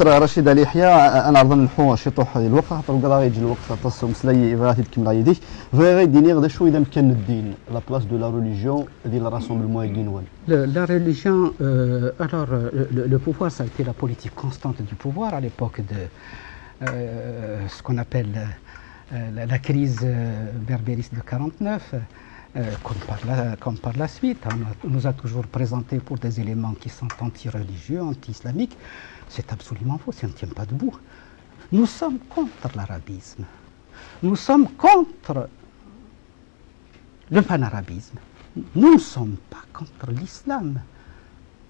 ترى رشيد علي يحيى انا اظن الحو شي طوح الوقت خاطر قرا يجي الوقت تصو مسلاي بغات تكمل يديك فغي ديني غدا شويه اذا كان الدين لا بلاص دو لا ريليجيون ديال الراسمبلمون يقينوان. La religion, alors le pouvoir, ça a été la politique constante du pouvoir à l'époque de ce qu'on appelle la crise berbériste de 49, comme par la suite. On nous a toujours présenté pour des éléments qui sont anti-religieux, anti-islamiques. C'est absolument faux, ça ne tient pas debout. Nous sommes contre l'arabisme. Nous sommes contre le panarabisme. Nous ne sommes pas contre l'islam.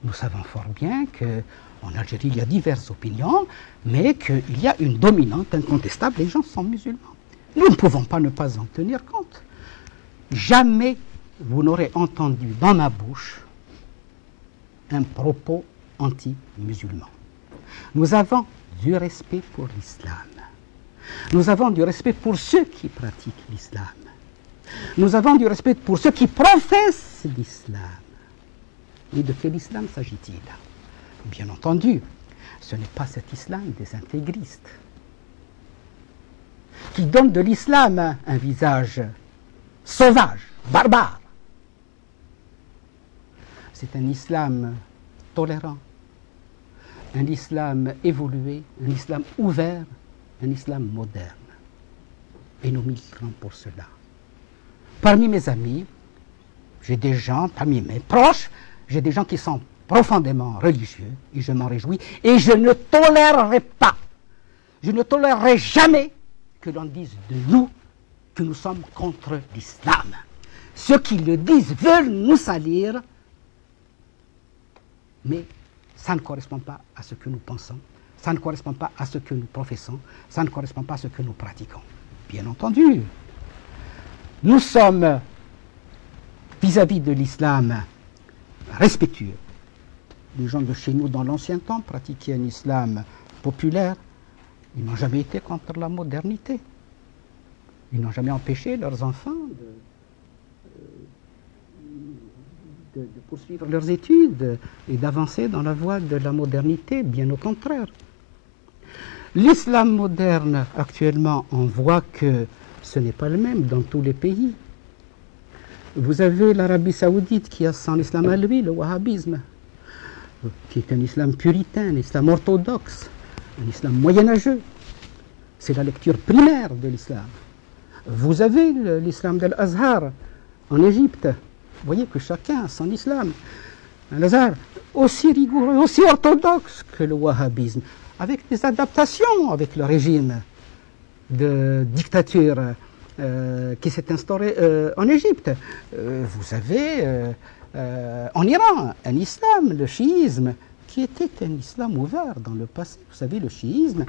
Nous savons fort bien qu'en Algérie, il y a diverses opinions, mais qu'il y a une dominante incontestable. Les gens sont musulmans. Nous ne pouvons pas ne pas en tenir compte. Jamais vous n'aurez entendu dans ma bouche un propos anti-musulman. Nous avons du respect pour l'islam. Nous avons du respect pour ceux qui pratiquent l'islam. Nous avons du respect pour ceux qui professent l'islam. Et de quel islam s'agit-il? Bien entendu, ce n'est pas cet islam des intégristes qui donne de l'islam un visage sauvage, barbare. C'est un islam tolérant, un islam évolué, un islam ouvert, un islam moderne. Et nous militons pour cela. Parmi mes amis, j'ai des gens, parmi mes proches, j'ai des gens qui sont profondément religieux, et je m'en réjouis, et je ne tolérerai pas, je ne tolérerai jamais que l'on dise de nous que nous sommes contre l'islam. Ceux qui le disent veulent nous salir, mais ça ne correspond pas à ce que nous pensons, ça ne correspond pas à ce que nous professons, ça ne correspond pas à ce que nous pratiquons. Bien entendu, nous sommes vis-à-vis de l'islam respectueux. Les gens de chez nous, dans l'ancien temps, pratiquaient un islam populaire. Ils n'ont jamais été contre la modernité. Ils n'ont jamais empêché leurs enfants de poursuivre leurs études et d'avancer dans la voie de la modernité, bien au contraire. L'islam moderne, actuellement, on voit que ce n'est pas le même dans tous les pays. Vous avez l'Arabie saoudite qui a son islam à lui, le wahhabisme, qui est un islam puritain, un islam orthodoxe, un islam moyenâgeux. C'est la lecture primaire de l'islam. Vous avez l'islam de l'Azhar en Égypte. Vous voyez que chacun a son islam. L'Azhar, aussi rigoureux, aussi orthodoxe que le wahhabisme, avec des adaptations avec le régime de dictature qui s'est instauré en Égypte. Vous avez en Iran un islam, le chiisme, qui était un islam ouvert dans le passé. Vous savez, le chiisme,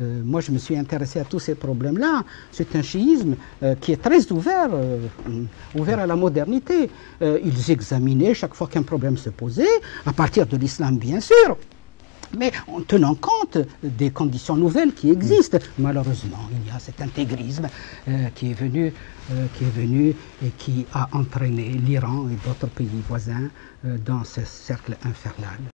moi je me suis intéressé à tous ces problèmes-là. C'est un chiisme qui est très ouvert, ouvert à la modernité. Ils examinaient chaque fois qu'un problème se posait, à partir de l'islam bien sûr, mais en tenant compte des conditions nouvelles qui existent. Malheureusement, il y a cet intégrisme qui est venu et qui a entraîné l'Iran et d'autres pays voisins dans ce cercle infernal.